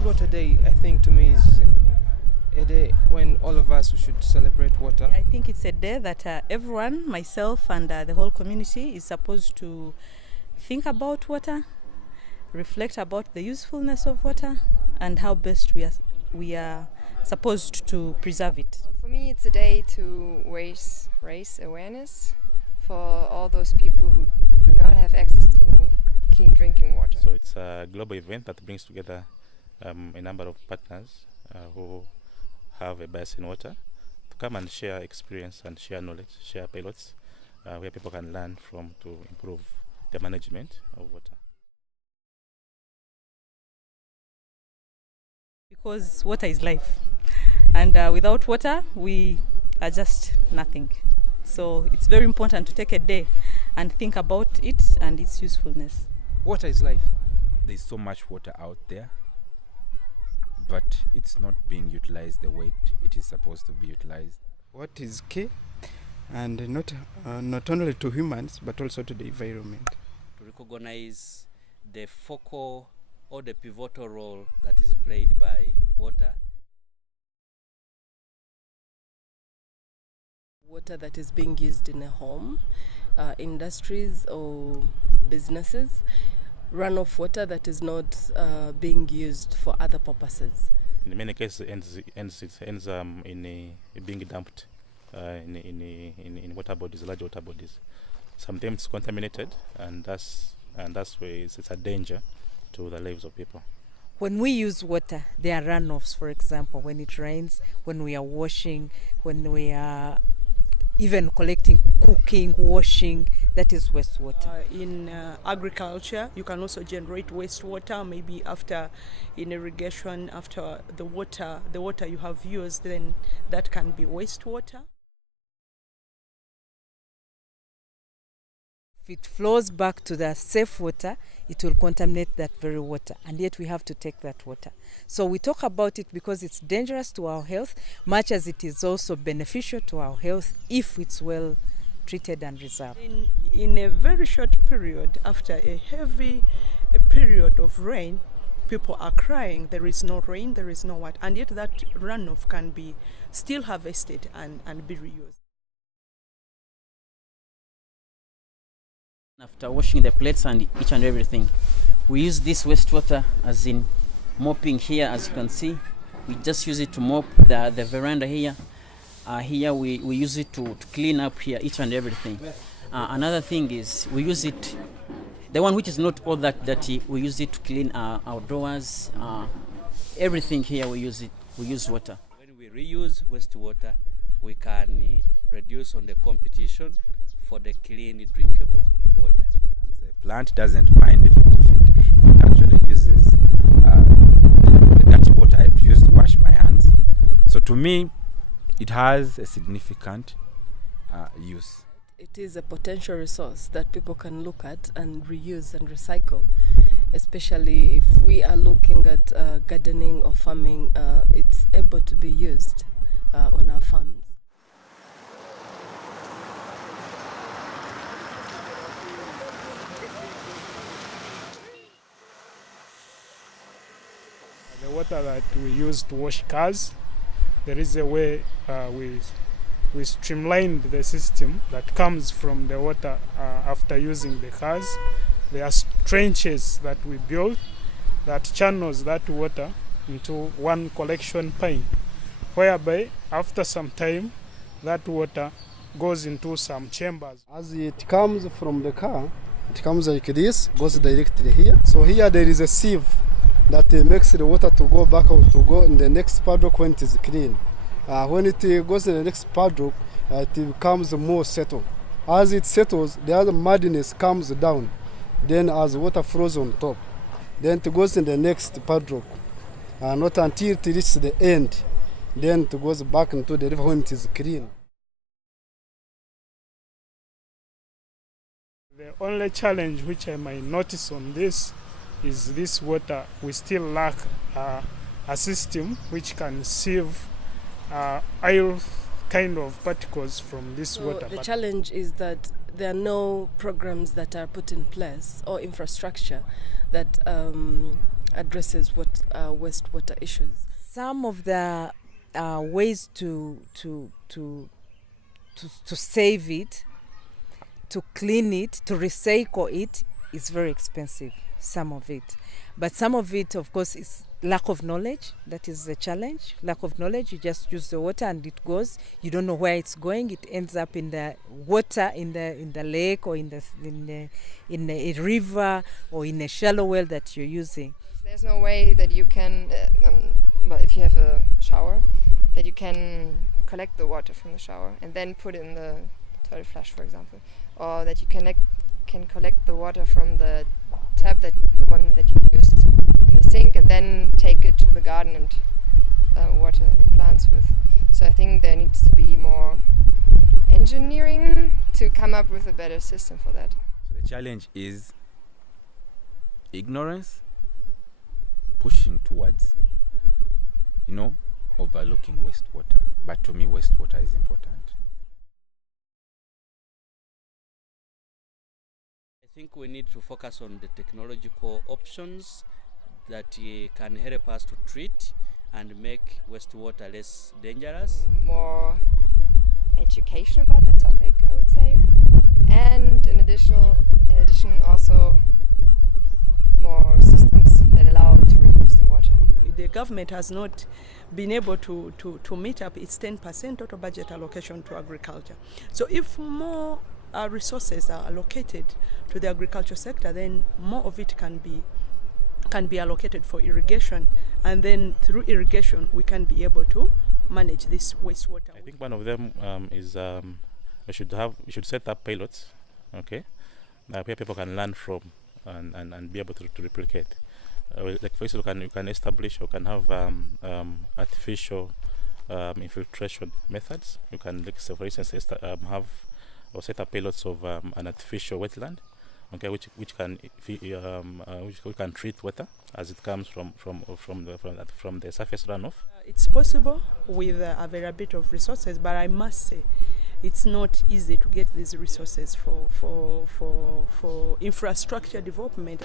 World Water Day, I think, to me is a day when all of us should celebrate water. I think it's a day that everyone, myself and the whole community, is supposed to think about water, reflect about the usefulness of water, and how best we are supposed to preserve it. For me, it's a day to raise awareness for all those people who do not have access to clean drinking water. So it's a global event that brings together a number of partners who have a bias in water to come and share experience and share knowledge, share pilots where people can learn from to improve the management of water. Because water is life, and without water we are just nothing. So it's very important to take a day and think about it and its usefulness. Water is life. There's so much water out there, but it's not being utilized the way it is supposed to be utilized. What is key, and not only to humans but also to the environment. To recognize the focal or the pivotal role that is played by water. Water that is being used in a home, industries or businesses, runoff water that is not being used for other purposes. In many cases, it ends in being dumped in water bodies, large water bodies. Sometimes it's contaminated, and that's where it's a danger to the lives of people. When we use water, there are runoffs, for example, when it rains, when we are washing, when we are even collecting, cooking, washing, that is wastewater. In agriculture, you can also generate wastewater, maybe after in irrigation, after the water you have used, then that can be wastewater. If it flows back to the safe water, it will contaminate that very water, and yet we have to take that water. So we talk about it because it's dangerous to our health, much as it is also beneficial to our health if it's well treated and reserved. In a very short period, after a heavy period of rain, people are crying, there is no rain, there is no water, and yet that runoff can be still harvested and be reused. After washing the plates and each and everything, we use this wastewater as in mopping here, as you can see. We just use it to mop the veranda here. Here we use it to clean up here, each and everything. Another thing is we use it, the one which is not all that dirty, we use it to clean our doors. Everything here we use water. When we reuse wastewater, we can reduce on the competition for the clean drinkable water. The plant doesn't mind if it actually uses the dirty water I've used to wash my hands. So to me, it has a significant use. It is a potential resource that people can look at and reuse and recycle, especially if we are looking at gardening or farming. It's able to be used on our farms. The water that we use to wash cars, there is a way we streamlined the system that comes from the water after using the cars. There are trenches that we built that channels that water into one collection pipe, whereby after some time that water goes into some chambers. As it comes from the car, it comes like this, goes directly here. So here there is a sieve that makes the water to go back out, to go in the next paddock when it is clean. When it goes in the next paddock, it becomes more settled. As it settles, the other mudiness comes down. Then as water flows on top, then it goes in the next paddock. Not until it reaches the end, then it goes back into the river when it is clean. The only challenge which I might notice on this is this water. We still lack a system which can sieve oil kind of particles from this water. The challenge is that there are no programs that are put in place or infrastructure that addresses wastewater issues? Some of the ways to save it, to clean it, to recycle it is very expensive, some of it. But some of it, of course, is lack of knowledge. That is the challenge. Lack of knowledge. You just use the water and it goes. You don't know where it's going. It ends up in the water, in the lake, or in a river, or in a shallow well that you're using. There's no way that you can, if you have a shower, that you can collect the water from the shower and then put it in the toilet flush, for example, or that you can collect the water from the tap, the one that you used in the sink, and then take it to the garden and water your plants with. So I think there needs to be more engineering to come up with a better system for that. So the challenge is ignorance pushing towards, overlooking wastewater. But to me, wastewater is important. I think we need to focus on the technological options that can help us to treat and make wastewater less dangerous. More education about that topic, I would say, and in addition also more systems that allow to reuse the water. The government has not been able to meet up its 10% total budget allocation to agriculture. So if more resources are allocated to the agriculture sector, then more of it can be allocated for irrigation, and then through irrigation we can be able to manage this wastewater. I think one of them is we should set up pilots, okay, where people can learn from and be able to replicate. Like for instance, you can establish or can have artificial infiltration methods. You can, for instance, have or set up pilots of an artificial wetland, okay, which can treat water as it comes from the surface runoff. It's possible with a very bit of resources, but I must say it's not easy to get these resources for infrastructure development.